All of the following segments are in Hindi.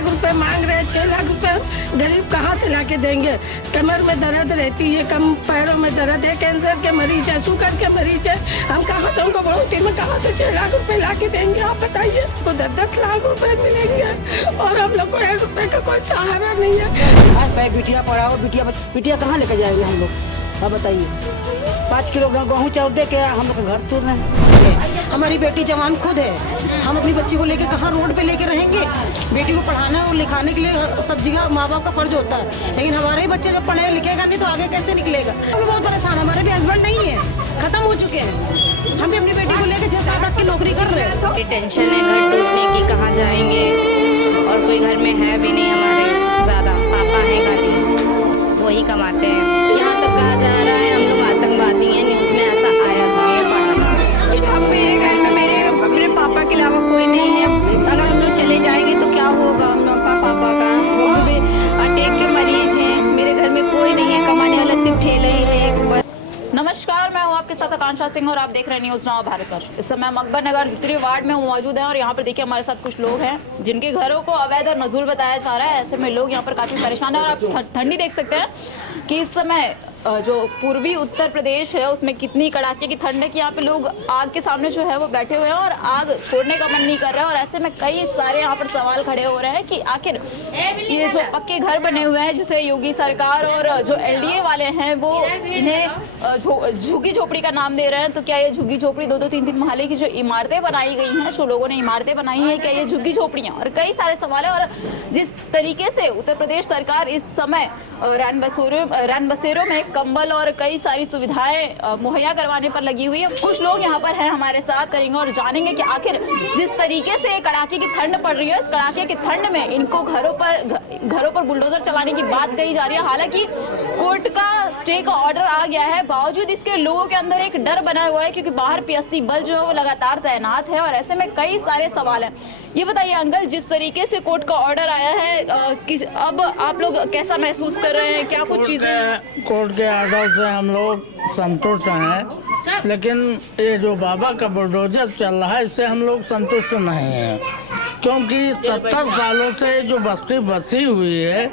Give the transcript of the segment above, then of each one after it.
लाख रुपए मांग रहे हैं। 6 लाख रुपए हम गरीब कहाँ से लाके देंगे? कमर में दर्द रहती है, कम पैरों में दर्द है, कैंसर के मरीज है, शुगर के मरीज है, हम कहाँ से उनको बढ़ोतरी में कहाँ से 6 लाख रुपए लाके देंगे? आप बताइए। तो 10-10 लाख रुपए मिलेंगे और हम लोग को 1 रुपए का कोई सहारा नहीं है। बिटिया पढ़ाओ, बिटिया कहाँ लेकर जाएंगे हम लोग? आप बताइए। 5 किलो गेहूँ चाउर दे के हम लोग घर तोड़ रहे हैं। हमारी बेटी जवान खुद है, हम अपनी बच्ची को लेके कहाँ रोड पे लेके रहेंगे? बेटी को पढ़ाना और लिखाने के लिए सब जगह माँ बाप का फर्ज होता है, लेकिन हमारे ही बच्चे जब पढ़े लिखेगा नहीं तो आगे कैसे निकलेगा? क्योंकि बहुत परेशान, हमारे भी हस्बैंड नहीं है, खत्म हो चुके हैं। हम भी अपनी बेटी को लेके 6-7 की नौकरी कर रहे हैं। टेंशन है घर टूटने की, कहाँ जाएंगे, और कोई घर में है भी नहीं हमारे ज़्यादा, पापा है खाली, वही कमाते हैं। यहाँ तक कहा जा रहा है हम लोग आतंकवादी हैं, न्यूज़ में ऐसा आया था, ये पढ़ा था। अब मेरे घर में मेरे पापा के अलावा कोई नहीं है। अगर हम लोग चले जाएंगे तो क्या होगा हम लोग का? पापा का वो भी अटैक के मरीज हैं, मेरे घर में कोई नहीं है, कमाने वाला सिर्फ ठेला ही है एक बस। नमस्कार, मैं हूं आपके साथ आकांक्षा सिंह और आप देख रहे हैं न्यूज़ नाउ भारतवर्ष। इस समय हम अकबर नगर द्वितीय वार्ड में मौजूद हैं और यहाँ पर देखिए हमारे साथ कुछ लोग हैं जिनके घरों को अवैध और नजूल बताया जा रहा है। ऐसे में लोग यहाँ पर काफ़ी परेशान हैं और आप ठंडी देख सकते हैं कि इस समय जो पूर्वी उत्तर प्रदेश है उसमें कितनी कड़ाके की ठंड है कि यहाँ पे लोग आग के सामने जो है वो बैठे हुए हैं और आग छोड़ने का मन नहीं कर रहा है। और ऐसे में कई सारे यहाँ पर सवाल खड़े हो रहे हैं कि आखिर ये जो पक्के घर बने हुए हैं जिसे योगी सरकार और जो एलडीए वाले हैं वो इन्हें झुग्गी झोपड़ी का नाम दे रहे हैं, तो क्या ये झुग्गी झोपड़ी 2-2, 3-3 महले की जो इमारतें बनाई गई हैं, जो लोगों ने इमारतें बनाई हैं, क्या ये झुग्गी झोपड़ियाँ? और कई सारे सवाल है। और जिस तरीके से उत्तर प्रदेश सरकार इस समय रैन बसेरों में कंबल और कई सारी सुविधाएं मुहैया करवाने पर लगी हुई है। कुछ लोग यहाँ पर हैं हमारे साथ, करेंगे और जानेंगे कि आखिर जिस तरीके से कड़ाके की ठंड पड़ रही है, इस कड़ाके की ठंड में इनको घरों पर बुलडोजर चलाने की बात कही जा रही है। हालांकि कोर्ट का स्टे का ऑर्डर आ गया है, बावजूद इसके लोगों के अंदर एक डर बना हुआ है क्योंकि बाहर पीएससी बल जो है वो लगातार तैनात है। और ऐसे में कई सारे सवाल हैं। ये बताइए अंकल, जिस तरीके से कोर्ट का ऑर्डर आया है अब आप लोग कैसा महसूस कर रहे हैं? क्या कुछ चीजें? कोर्ट के ऑर्डर से हम लोग संतुष्ट हैं, लेकिन ये जो बाबा का बुलडोजर चल रहा है इससे हम लोग संतुष्ट नहीं हैं, क्योंकि 70 सालों से जो बस्ती बसी हुई है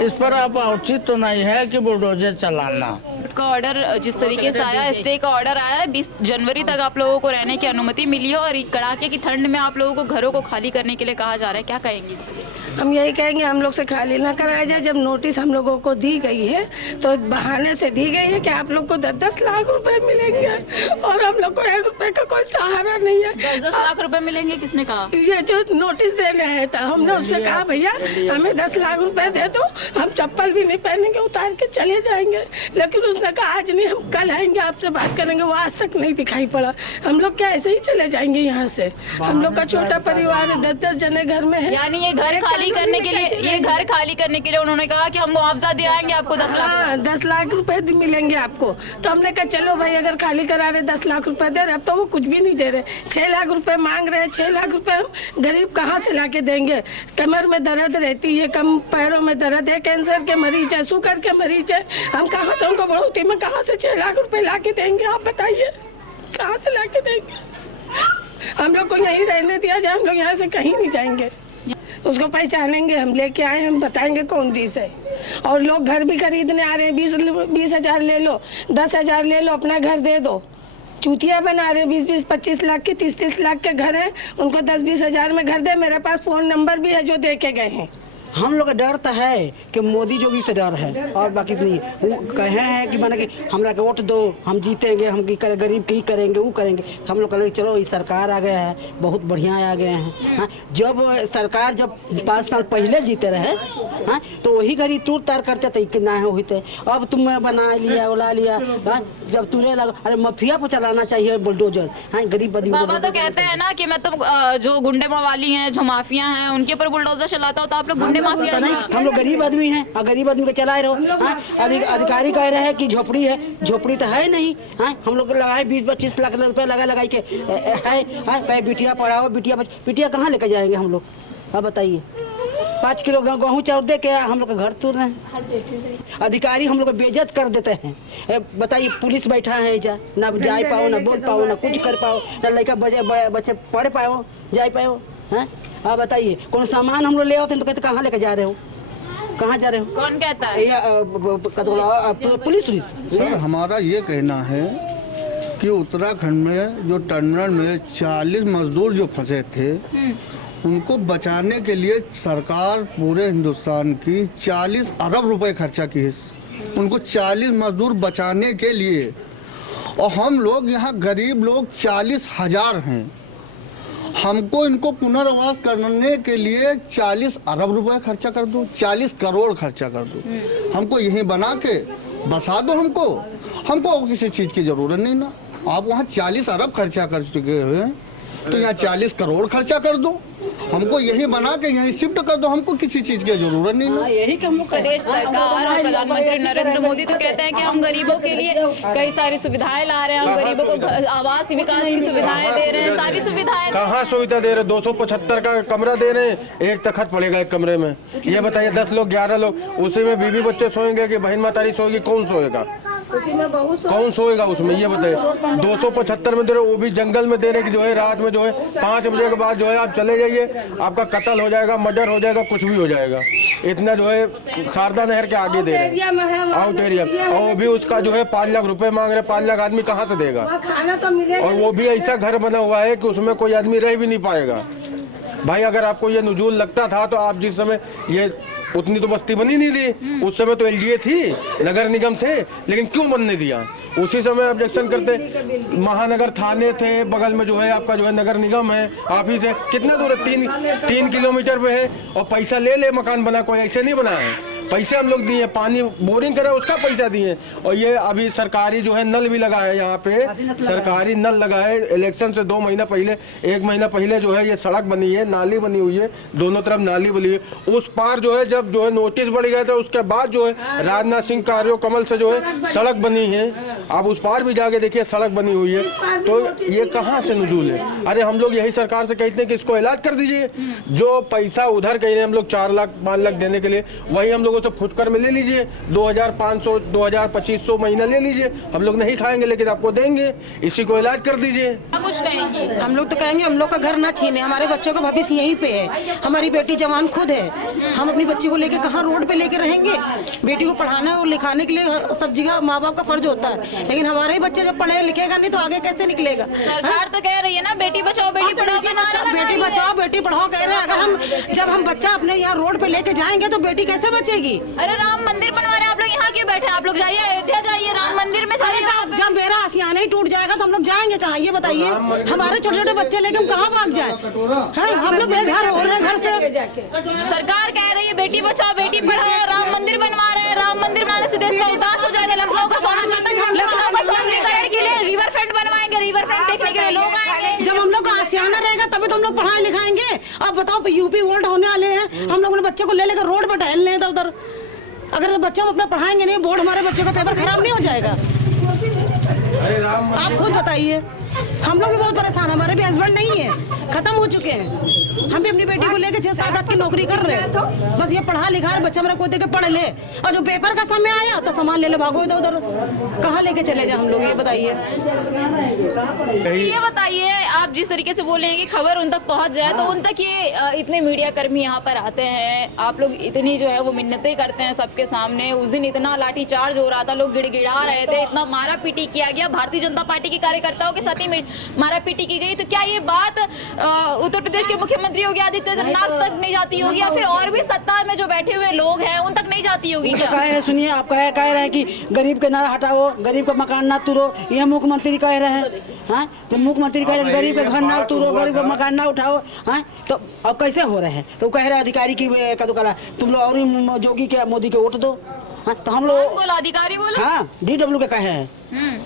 इस पर अब उचित तो नहीं है कि बुलडोजर चलाना। का ऑर्डर जिस तरीके से आया, स्टे का ऑर्डर आया है, 20 जनवरी तक आप लोगों को रहने की अनुमति मिली है और कड़ाके की ठंड में आप लोगों को घरों को खाली करने के लिए कहा जा रहा है, क्या कहेंगे? हम यही कहेंगे हम लोग से खाली ना कराया जाए। जब नोटिस हम लोगों को दी गई है तो बहाने से दी गई है कि आप लोग को 10-10 लाख रुपए मिलेंगे और हम लोग को 1 रुपए का कोई सहारा नहीं है। 10-10 लाख रुपए मिलेंगे? किसने कहा? ये जो नोटिस दे गए हैं, तो हमने उससे कहा भैया हमें 10 लाख रुपए दे दो, हम चप्पल भी नहीं पहनेंगे, उतार के चले जाएंगे। लेकिन उसने कहा आज नहीं, हम कल आएंगे, आपसे बात करेंगे। वो आज तक नहीं दिखाई पड़ा। हम लोग क्या ऐसे ही चले जाएंगे यहाँ से? हम लोग का छोटा परिवार है, 10-10 जने घर में है। यानी ये घर खाली करने के लिए उन्होंने कहा कि हम मुआवजा दिलाएंगे आपको 10 लाख। हाँ, 10 लाख रुपए मिलेंगे आपको। तो हमने कहा चलो भाई, अगर खाली करा रहे 10 लाख रुपए दे रहे, अब तो वो कुछ भी नहीं दे रहे। 6 लाख रुपए मांग रहे हैं। 6 लाख रुपए हम गरीब कहाँ से लाके देंगे? कमर में दर्द रहती है, कम पैरों में दर्द है, कैंसर के मरीज है, शुगर के मरीज है, हम कहाँ से उनको बढ़ोतरी में कहाँ से 6 लाख रुपए लाके देंगे? आप बताइए, कहाँ से लाके देंगे? हम लोग को यहीं रहने दिया जाए, हम लोग यहाँ से कहीं नहीं जाएंगे। उसको पहचानेंगे, हम लेके आए, हम बताएंगे कौन दिस है। और लोग घर भी खरीदने आ रहे हैं, 20 हजार ले लो, 10 हजार ले लो, अपना घर दे दो। चूतिया बना रहे, 20-20, 25 लाख के, 30-30 लाख के घर हैं, उनको 10-20 हजार में घर दे। मेरे पास फ़ोन नंबर भी है जो दे के गए हैं। हम लोग का डर तो है कि मोदी जोगी से डर है और बाकी नहीं। वो कहे हैं कि माने कि हमरा के वोट दो, हम जीतेंगे, हम गरीब की करेंगे, वो करेंगे। तो हम लोग कह चलो ये सरकार आ गया है, बहुत बढ़िया आ गए हैं। हाँ, जब सरकार जब 5 साल पहले जीते रहे, हाँ, तो वही घड़ी तूर तार करते थे कि ना होते। अब तुम बना लिया, उला लिया। हाँ, जब तुझे लगा अरे माफिया को चलाना चाहिए बुलडोजर। हाँ, गरीब आदमी। बाबा तो कहते हैं ना कि मैं तो जो गुंडे मवाली हैं, जो माफिया हैं, उनके ऊपर बुलडोजर चलाता हूँ, तो आप लोग गुंडे माफिया नहीं? हम लोग गरीब आदमी हैं और गरीब आदमी को चलाए रहो। हाँ, अधिकारी कह रहे हैं कि झोपड़ी है, झोपड़ी तो है नहीं। हाँ, हम लोग लगाए 20-25 लाख रुपए लगाई के है। बिटिया पढ़ाओ, बिटिया कहाँ लेकर जाएंगे हम लोग? आप बताइए। 5 किलो गेहूँ चाउर दे के हम लोग घर तोड़ रहे हैं। अधिकारी हम लोग को बेइज्जत कर देते हैं। बताइए, पुलिस बैठा है जा, ना जा पाओ, ना बोल पाओ, ना कुछ कर पाओ, ना लड़का बच्चे पढ़ पाओ, जा पाओ। हैं? आप बताइए, कौन सामान हम लोग ले आते हैं तो कहते कहाँ लेके जा रहे हो, कहाँ जा रहे हो? कौन कहता है? पुलिस। सर हमारा ये कहना है कि उत्तराखंड में जो टर्मिनल में 40 मजदूर जो फंसे थे उनको बचाने के लिए सरकार पूरे हिंदुस्तान की 40 अरब रुपए खर्चा की है उनको 40 मजदूर बचाने के लिए, और हम लोग यहाँ गरीब लोग 40,000 हैं। हमको इनको पुनर्वास करने के लिए 40 अरब रुपए खर्चा कर दो, 40 करोड़ खर्चा कर दो, हमको यहीं बना के बसा दो। हमको किसी चीज़ की ज़रूरत नहीं ना। आप वहाँ 40 अरब खर्चा कर चुके हैं तो यहाँ 40 करोड़ खर्चा कर दो, हमको यही बना के यहीं शिफ्ट कर दो, हमको किसी चीज की जरूरत नहीं ना। यही कम प्रदेश सरकार और प्रधानमंत्री नरेंद्र मोदी तो कहते हैं कि हम गरीबों के लिए कई सारी सुविधाएं ला रहे हैं, हम गरीबों को आवास विकास की सुविधाएं दे रहे हैं, सारी सुविधाएं। कहाँ सुविधा दे रहे? 275 का कमरा दे रहे हैं, एक तखत पड़ेगा एक कमरे में। ये बताइए 10 लोग 11 लोग, उसी में बीवी बच्चे सोएंगे कि बहन मातारी सोएगी? कौन सोएगा? कौन सोएगा उसमें? ये बताइए। 275 में दे रहे, वो भी जंगल में दे रहे कि जो है रात में जो है 5 बजे के बाद जो है आप चले जाइए, आपका कत्ल हो जाएगा, मर्डर हो जाएगा, कुछ भी हो जाएगा। इतना जो है शारदा नहर के आगे दे रहे हैं, आउट एरिया, और वो भी उसका जो है 5 लाख रुपए मांग रहे। 5 लाख आदमी कहाँ से देगा? और वो भी ऐसा घर बना हुआ है कि उसमें कोई आदमी रह भी नहीं पाएगा। भाई अगर आपको ये नुजूल लगता था तो आप जिस समय ये उतनी तो बस्ती बनी नहीं थी, उस समय तो एलडीए थी, नगर निगम थे, लेकिन क्यों बनने दिया? उसी समय ऑब्जेक्शन करते। महानगर थाने थे, बगल में जो है आपका जो है नगर निगम है, ऑफिस है, कितना दूर है? 3 किलोमीटर पे है, और पैसा ले मकान बना, कोई ऐसे नहीं बना है। पैसे हम लोग दिए, पानी बोरिंग करे उसका पैसा दिए, और ये अभी सरकारी जो है नल भी लगा है, यहाँ पे सरकारी नल लगा है। इलेक्शन से 2 महीना पहले, 1 महीना पहले जो है ये सड़क बनी है, नाली बनी हुई है, दोनों तरफ नाली बनी है। उस पार जो है जब जो है नोटिस बढ़ गया था, उसके बाद जो है राजनाथ सिंह कार्यो कमल से जो है सड़क बनी है। आप उस पार भी जाके देखिए सड़क बनी हुई है। तो ये कहाँ से नुजूल है? अरे हम लोग यही सरकार से कहते हैं कि इसको इलाज कर दीजिए। जो पैसा उधर कह रहे हैं हम लोग 4 लाख 5 लाख देने के लिए, वही हम लोगों से फुटकर में ले लीजिए, 2500 2500 महीना ले लीजिए, हम लोग नहीं खाएंगे लेकिन आपको देंगे, इसी को इलाज कर दीजिए। कुछ कहेंगे? हम लोग तो कहेंगे हम लोग का घर ना छीने, हमारे बच्चों का भविष्य यहीं पे है। हमारी बेटी जवान खुद है, हम अपनी बच्ची को लेके कहाँ रोड पे लेके रहेंगे? बेटी को पढ़ाना और लिखाने के लिए सब जगह माँ बाप का फर्ज होता है, लेकिन हमारे ही बच्चे जब पढ़े लिखेगा नहीं तो आगे कैसे निकलेगा? सरकार तो कह रही है ना बेटी बचाओ बेटी पढ़ाओ का नारा बेटी बचाओ बेटी पढ़ाओ कह रहे हैं। अगर जब हम बच्चा अपने यहाँ रोड पे लेके जाएंगे तो बेटी कैसे बचेगी? अरे राम मंदिर बनवा रहे हैं आप लोग, यहाँ क्यों बैठे? आप लोग जाइए अयोध्या, जाइए राम मंदिर में जाइए। जब मेरा आसियाना ही टूट जाएगा तो हम लोग जाएंगे कहाँ? ये बताइए, हमारे छोटे छोटे बच्चे लेके हम कहाँ भाग जाए? हम लोग बेघर हो रहे हैं घर से। सरकार कह रही है बेटी बचाओ बेटी पढ़ाओ, राम मंदिर बनवा रहे हैं, राम मंदिर बनाने से देश का विकास हो जाएगा। लखनऊ का सौंदर्यीकरण के लिए रिवर फ्रंट बनवाएंगे, रिवर फ्रंट देखने के लिए लोग आएंगे। जब हम लोग का आसियाना रहेगा तभी तो हम लोग पढ़ाए लिखाएंगे। अब बताओ यूपी वोट होने वाले हैं, हम लोग अपने बच्चे को ले लेकर रोड पर टहल रहे हैं उधर। अगर बच्चे हम अपना पढ़ाएंगे नहीं, बोर्ड हमारे बच्चे का पेपर खराब नहीं हो जाएगा? आप खुद बताइए। हम लोग भी बहुत परेशान, हमारे भी हस्बैंड नहीं है, खत्म हो चुके हैं। हम भी अपनी बेटी को लेके 6-7 की नौकरी कर रहे हैं, बस ये पढ़ा लिखा है बच्चा मेरा कोई देके पढ़ ले, और जो पेपर का समय आया तो सामान ले ले भागो इधर उधर। कहाँ लेके चले जाए हम लोग? ये बताइए। ये बताइए, आप जिस तरीके से बोले हैं कि खबर उन तक पहुंच जाए, तो उन तक ये इतने मीडिया कर्मी यहाँ पर आते हैं, आप लोग इतनी जो है वो मिन्नतें करते हैं सबके सामने। उस दिन इतना लाठीचार्ज हो रहा था, लोग गिड़गिड़ा रहे थे, इतना मारा पीटी किया गया, भारतीय जनता पार्टी के कार्यकर्ताओं के साथ ही मारा पीटी की गई। तो क्या ये बात उत्तर प्रदेश के मुख्यमंत्री योगी आदित्यनाथ तक नहीं जाती होगी, या फिर और भी सत्ता में जो बैठे हुए लोग हैं उन तक नहीं जाती होगी? क्या कह रहे? सुनिए, आप कह रहे हैं कि गरीब के ना हटाओ, गरीब का मकान ना तोड़ो, ये मुख्यमंत्री कह रहे हैं। हाँ, तो मुख्यमंत्री कह रहे हैं गरीब के घर ना तोड़ो, गरीब का मकान ना उठाओ। हाँ, तो अब कैसे हो रहे हैं? तो कह रहे अधिकारी की कदुकला, तुम लोग और योगी के मोदी के वोट दो। हाँ, तो हम लोग बोला अधिकारी बोला, हाँ DW के कहे हैं,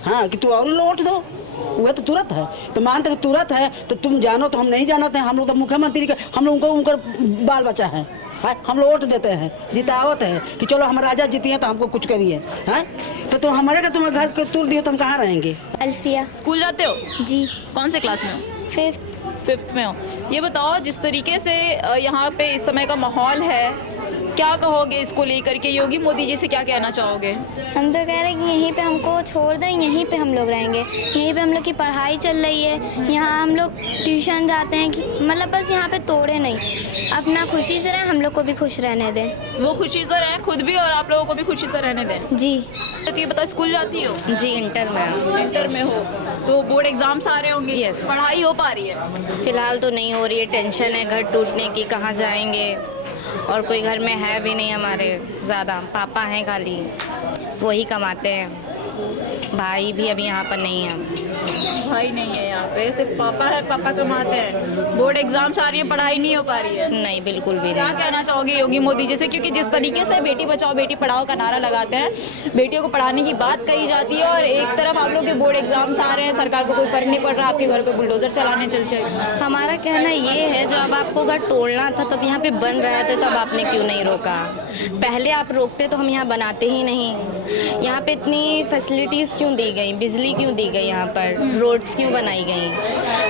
हाँ कि तू और वोट दो, वह तो तुरंत है। तो मानते तुरंत है तो तुम जानो तो हम नहीं जानते हैं। हम लोग तो मुख्यमंत्री के, हम लोग उनका बाल बच्चा है, हम लोग वोट देते हैं, जितावत है कि चलो हम राजा जीती हैं तो हमको कुछ करिए। हैं तो तुम हमारे का तुम्हें घर के तोड़ दियो तो हम कहाँ रहेंगे? अल्फिया। स्कूल जाते हो? जी। कौन से क्लास में हो? 5th में हो। ये बताओ, जिस तरीके से यहाँ पे इस समय का माहौल है, क्या कहोगे इसको लेकर के? योगी मोदी जी से क्या कहना चाहोगे? हम तो कह रहे हैं कि यहीं पे हमको छोड़ दें, यहीं पे हम लोग रहेंगे, यहीं पे हम लोग की पढ़ाई चल रही है, यहाँ हम लोग ट्यूशन जाते हैं कि मतलब बस यहाँ पे तोड़े नहीं, अपना खुशी से रहें, हम लोग को भी खुश रहने दें। वो खुशी से रहें खुद भी और आप लोगों को भी खुशी से रहने दें। जी। तो ये बताओ, स्कूल जाती हो? जी इंटर में। इंटर में हो तो बोर्ड एग्जाम्स आ रहे होंगे। Yes. पढ़ाई हो पा रही है? फिलहाल तो नहीं हो रही है, टेंशन है घर टूटने की, कहाँ जाएंगे, और कोई घर में है भी नहीं हमारे ज़्यादा, पापा हैं खाली, वही कमाते हैं, भाई भी अभी यहाँ पर नहीं है। भाई नहीं है यहाँ पे, सिर्फ पापा है, पापा कमाते हैं। बोर्ड एग्जाम्स आ रही है, पढ़ाई नहीं हो पा रही है। नहीं, बिल्कुल भी क्या नहीं। कहना चाहोगे योगी मोदी जी से? क्योंकि जिस तरीके से बेटी बचाओ बेटी पढ़ाओ का नारा लगाते हैं, बेटियों को पढ़ाने की बात कही जाती है, और एक तरफ आप लोग के बोर्ड एग्जाम्स आ रहे हैं, सरकार को कोई फर्क नहीं पड़ रहा, आपके घर पे बुलडोजर चलाने चल चल। हमारा कहना ये है, जो अब आपको घर तोड़ना था तब यहाँ पे बन रहा था, तब आपने क्यों नहीं रोका? पहले आप रोकते तो हम यहाँ बनाते ही नहीं। यहाँ पे इतनी फैसिलिटीज़ क्यों दी गई, बिजली क्यों दी गई, यहाँ पर रोड्स क्यों बनाई गई?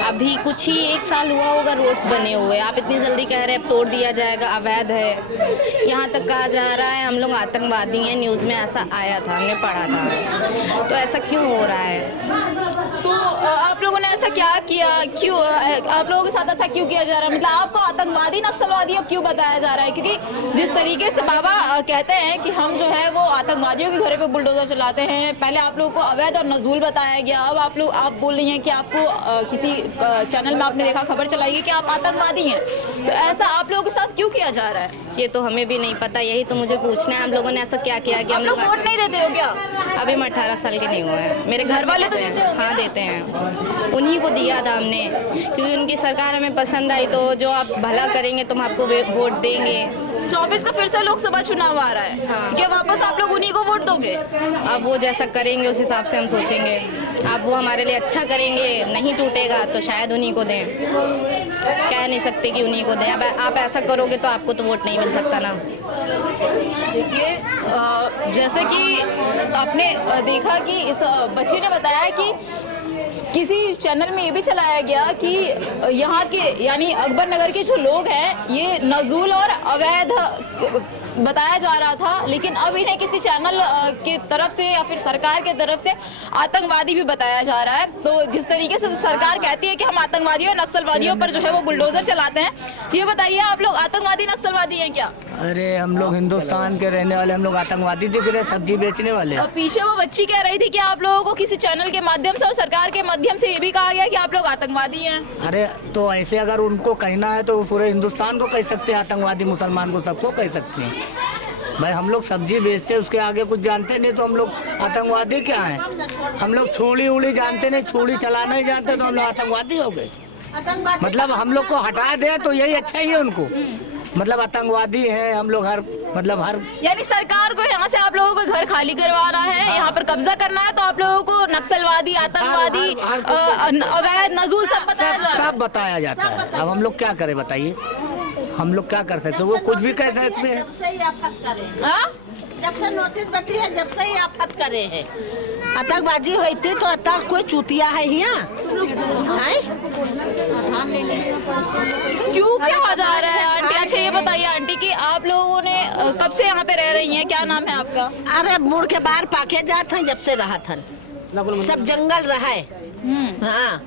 अभी कुछ ही 1 साल हुआ होगा रोड्स बने हुए, आप इतनी जल्दी कह रहे हैं अब तोड़ दिया जाएगा, अवैध है। यहाँ तक कहा जा रहा है हम लोग आतंकवादी हैं, न्यूज़ में ऐसा आया था, हमने पढ़ा था। तो ऐसा क्यों हो रहा है? तो आप लोगों ने ऐसा क्या किया, क्यों आप लोगों के साथ ऐसा क्यों किया जा रहा है? मतलब आपको आतंकवादी नक्सलवादी अब क्यों बताया जा रहा है? क्योंकि जिस तरीके से बाबा कहते हैं कि हम जो है वो आतंकवादियों के घर पे बुलडोजर चलाते हैं, पहले आप लोगों को अवैध और नजूल बताया गया, अब आप बोल रही हैं कि आपको किसी चैनल में आपने देखा, खबर चलाई गई कि आप आतंकवादी हैं। तो ऐसा आप लोगों के साथ क्यों किया जा रहा है? ये तो हमें भी नहीं पता, यही तो मुझे पूछना है, हम लोगों ने ऐसा क्या किया कि हम लोग वोट नहीं देते हो क्या? अभी मैं 18 साल के नहीं हुआ है। मेरे घर वाले तो देते हैं, हाँ देते हैं, उन्हीं को दिया था हमने, क्योंकि उनकी सरकार हमें पसंद आई, तो जो आप भला करेंगे तो हम आपको वोट देंगे। 24 का फिर से लोकसभा चुनाव आ रहा है, हाँ। क्या वापस आप लोग उन्हीं को वोट दोगे? अब वो जैसा करेंगे उस हिसाब से हम सोचेंगे। अब वो हमारे लिए अच्छा करेंगे, नहीं टूटेगा तो शायद उन्हीं को दें, कह नहीं सकते कि उन्हीं को दें। अब आप ऐसा करोगे तो आपको तो वोट नहीं मिल सकता ना। देखिए, जैसे कि आपने देखा कि इस बच्ची ने बताया कि किसी चैनल में ये भी चलाया गया कि यहाँ के यानी अकबर नगर के जो लोग हैं ये नजूल और अवैध बताया जा रहा था, लेकिन अब इन्हें किसी चैनल के तरफ से या फिर सरकार के तरफ से आतंकवादी भी बताया जा रहा है। तो जिस तरीके से सरकार कहती है कि हम आतंकवादियों और नक्सलवादियों पर जो है वो बुलडोजर चलाते हैं, ये बताइए आप लोग आतंकवादी नक्सलवादी हैं क्या? अरे हम लोग हिंदुस्तान के रहने वाले, हम लोग आतंकवादी दिख रहे, सब्जी बेचने वाले। और पीछे वो बच्ची कह रही थी कि आप लोगों को किसी चैनल के माध्यम से और सरकार के माध्यम से ये भी कहा गया कि आप लोग आतंकवादी हैं। अरे तो ऐसे अगर उनको कहना है तो पूरे हिंदुस्तान को कह सकते हैं, आतंकवादी मुसलमान को सबको कह सकते हैं। भाई हम लोग सब्जी बेचते हैं, उसके आगे कुछ जानते नहीं तो हम लोग आतंकवादी क्या हैं? हम लोग छुड़ी उड़ी जानते नहीं, छुड़ी चलाना ही जानते तो हम लोग आतंकवादी हो गए। मतलब हम लोग को हटा दें तो यही अच्छा ही है उनको, मतलब आतंकवादी हैं हम लोग, हर यानी सरकार को यहाँ से आप लोगों को घर खाली करवाना है, यहाँ पर कब्जा करना है, तो आप लोगों को नक्सलवादी, आतंकवादी, अवैध, नजूल सब बताया जाता है। अब हम लोग क्या करें बताइए, हम लोग क्या कर सकते हैं? वो कुछ भी कह सकते हैं। जब से नोटिस बटी है, जब से ही आफत करे हैं, आतंकबाजी हुई थी तो आतंक कोई चूतिया है यहाँ? क्यों क्या जा रहा है आंटी? अच्छा ये बताइए आंटी कि आप लोगों ने कब से यहाँ पे रह रही हैं, क्या नाम है आपका? अरे मुड़ के बाहर पाके जाते हैं, जब से रहा था सब जंगल रहा है। हाँ,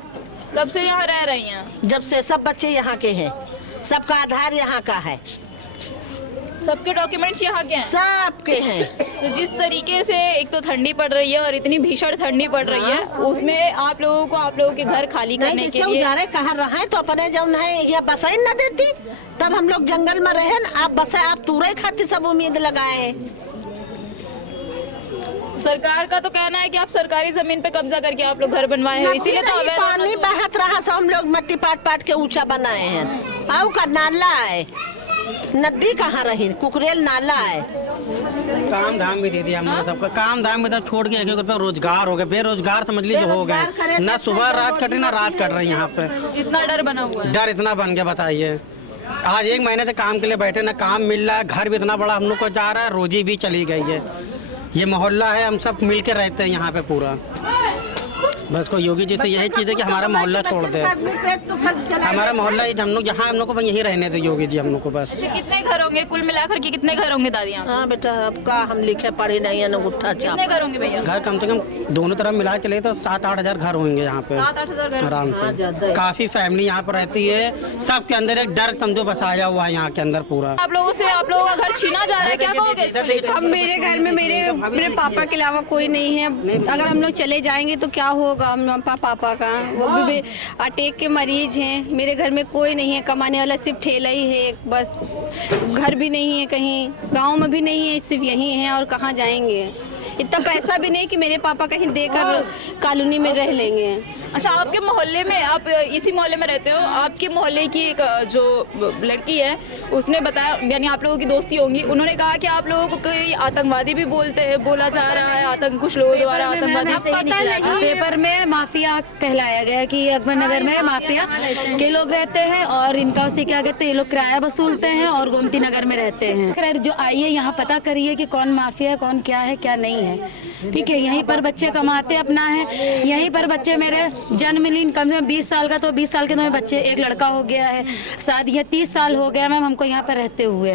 कब से यहाँ रह रही हैं? जब से सब बच्चे यहाँ के हैं, सबका आधार यहाँ का है, सबके डॉक्यूमेंट्स यहाँ के हैं, सबके हैं। तो जिस तरीके से एक तो ठंडी पड़ रही है और इतनी भीषण ठंडी पड़ रही है, उसमें आप लोगों के घर खाली करने के लिए कहाँ रहा है तो अपने जब है या बसाई न देती, तब हम लोग जंगल में रहे न, आप बसा आप तुरई खाती सब उम्मीद लगाए। सरकार का तो कहना है कि आप सरकारी जमीन पे कब्जा करके आप लोग घर बनवाए हो, इसीलिए तो अवैध पानी बहत रहा, सब हम लोग मिट्टी पाट के ऊंचा बनाए हैं। आओ का नाला है, नदी कहाँ रही, कुकरेल नाला है। काम धाम भी दे दिया हम लोग सबको, काम धाम में तो छोड़ के 1 रुपया रोजगार हो गए, बेरोजगार समझ लीजिए हो गए, ना सुबह रात कटे ना रात कट रही यहाँ पे। इतना डर बना हुआ है, डर इतना बन गया बताइए। आज 1 महीने से काम के लिए बैठे, ना काम मिल रहा है, घर भी इतना बड़ा हम लोग को जा रहा है, रोजी भी चली गई है। ये मोहल्ला है, हम सब मिल के रहते हैं यहाँ पे पूरा। बस को योगी जी से यही चीज़ है कि हमारा मोहल्ला छोड़ दे, हमारा मोहल्ला हम लोग यहाँ हम लोग को यहीं रहने दे योगी जी हम लोग को बस। कितने घर होंगे कुल मिलाकर के, कितने घर होंगे दादियाँ? हाँ बेटा, अब का हम लिखे पढ़े नहीं है ना उठा चाप। कितने घर होंगे भैया? घर कम से कम दोनों तरफ मिला चले तो 7-8 हज़ार घर होंगे यहाँ पे 7-8 हज़ार घर आराम से। काफ़ी फैमिली यहाँ पर रहती है, सबके अंदर एक डर समझो बसाया हुआ है यहाँ के अंदर पूरा। आप लोगों का घर छीना जा रहा है, क्या कहोगे इसको लेकर? अब मेरे घर में मेरे पापा के अलावा कोई नहीं है। अगर हम लोग चले जाएंगे तो क्या होगा हम पापा का? वो भी अटैक के मरीज हैं। मेरे घर में कोई नहीं है कमाने वाला, सिर्फ ठेला ही है एक बस। घर भी नहीं है, कहीं गांव में भी नहीं है, सिर्फ यहीं है और कहाँ जाएंगे? इतना पैसा भी नहीं कि मेरे पापा कहीं देकर कॉलोनी में रह लेंगे। अच्छा, आपके मोहल्ले में, आप इसी मोहल्ले में रहते हो, आपके मोहल्ले की एक जो लड़की है उसने बताया, यानी आप लोगों की दोस्ती होंगी, उन्होंने कहा कि आप लोगों को कोई आतंकवादी भी बोला जा रहा है, कुछ लोगों द्वारा आतंकवादी। पता नहीं, पेपर में माफिया कहलाया गया कि अकबर नगर में माफिया के लोग रहते हैं और इनका उसे क्या कहते हैं, ये लोग किराया वसूलते हैं और गोमती नगर में रहते हैं। खैर जो आइए यहाँ पता करिए कि कौन माफिया है, कौन क्या है क्या नहीं है, ठीक है। यहीं पर बच्चे कमाते अपना है, यहीं पर बच्चे मेरे जन्मदिन कम से कम 20 साल का, तो 20 साल के तो बच्चे, एक लड़का हो गया है, शादी है 30 साल हो गया मैम हमको यहाँ पर रहते हुए।